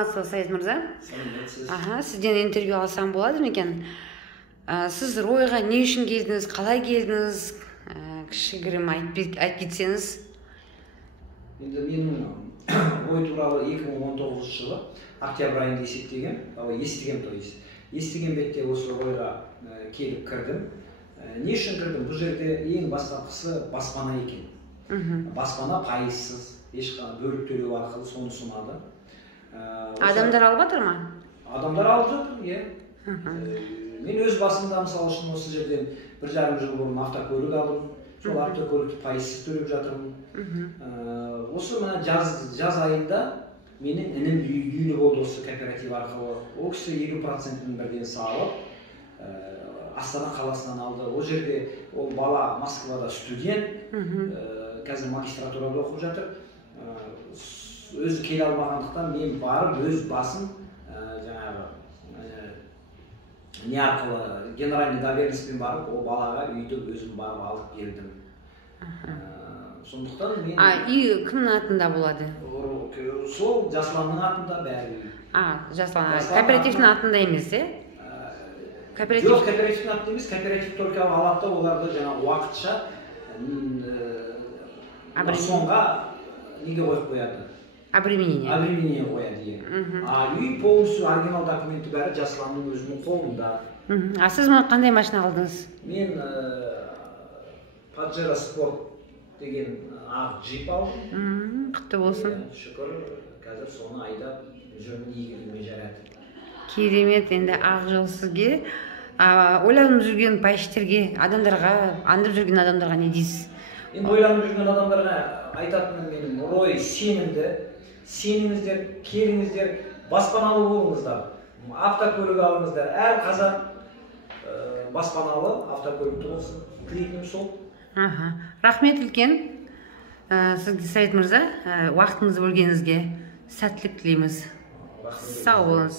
Саид мырза. Саламатсыз. Сізден интервью алсам болады ма екен? Сіз Ройға не үшін келдіңіз, қалай келдіңіз? Кішігірім айтып кетсеңіз. Енді менің ой туралы 2019 жылы октябрь айында естігем, естіген бетте осы ойға келіп кірдім. Не үшін кірдім? Бұл жерде ең бастапқысы баспана екен. Баспана пайызсыз, ешқандай бөліп төлеу арқылы соны ұсынады. Адамдар алып жатыр ма? Адамдар алып жатыр, иә. Мен өз басымда мысалы үшін осы жерден 1,5 жыл бұрын автокөлік алдым. Сол автокөлікті пайызсыз төлеп жатырмын. Осы мына жаз айында менің інім үйлі болды осы кооператив арқылы. Ол кісі 50%-ін бірден салып, Астана қаласынан алды. Ол жерде ол бала Москвада студент, қазір магистратурада оқып жатыр. Өзі келе алмағандықтан мен барып өз басым жаңағы не арқылы генеральный доверенностьпен барып ол балаға үйді өзім барып алып бердім. Сондықтан мен Үй кімнің атында болады? Сол Жасұланның атында бәрі үй. Жасұлан, кооперативтің атында емес, е? Жоқ, кооперативтің атында емес, кооператив только алады, оларды жаңағы уақытша соңға неге қойып қояды? Обременение. Обременение қояды, иә. Үй полностью оригинал документі бәрі Жасұланның өзінің қолында. Сіз мұны қандай машина алдыңыз? Мен Pajero Sport деген ақ джип алдым. Құтты болсын. Шүкір, қазір соны айдап жүрмін, игілігіме жарады. Керемет, енді ақ жол сізге. Ойланып жүрген пайштерге, адамдарға, андып жүрген адамдарға не дейсіз? Енді ойланып жүрген адамдарға айтатыным менің Рой сеніңіздер, келіңіздер, баспаналы болыңыздар, автокөлік алыңыздар. Әр қазақ баспаналы автокөлікті болсын. Тілейтінім сол. Рахмет үлкен. Сізге Саид мырза, уақытыңызды бөлгеніңізге сәттілік тілейміз. Сау болыңыз.